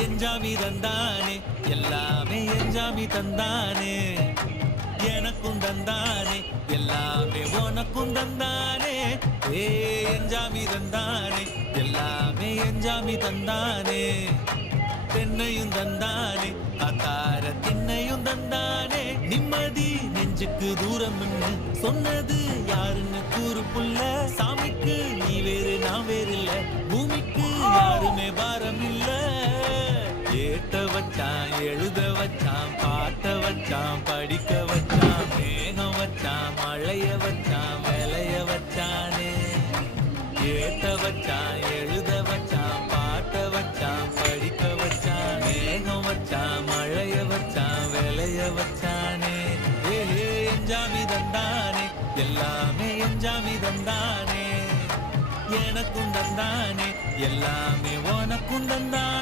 எஞ்சாமி தந்தானே எல்லாமே எஞ்சாமி தந்தானே எனக்கும் தந்தானே எல்லாமே உனக்கும் தந்தானே ஏ எஞ்சாமி தந்தானே எல்லாமே எஞ்சாமி தந்தானே தென்னையும் தந்தானே அக்கார திண்ணையும் தந்தானே நிம்மதி நெஞ்சுக்கு தூரம் சொன்னது யாருன்னு கூறு புள்ள சாமிக்கு நீ வேறு நான் வேறு இல்ல பூமிக்கு யாருமே பாரம் இல்ல ஏத்த வச்சான் எழுத வச்சான் பாட்ட வச்சான் படிக்க வச்சான் மேகம் வச்சான் மழைய வச்சான் விளைய வச்சானே ஏத்த வச்சான் எழுத வச்சான் பாட்ட வச்சான் படிக்க வச்சான் மேகம் வச்சான் மழைய வச்சான் விளைய வச்சானே ஏ எஞ்சாமி தந்தானே எல்லாமே எஞ்சாமி தந்தானே எனக்கும் தந்தானே எல்லாமே உனக்கும் தந்தானே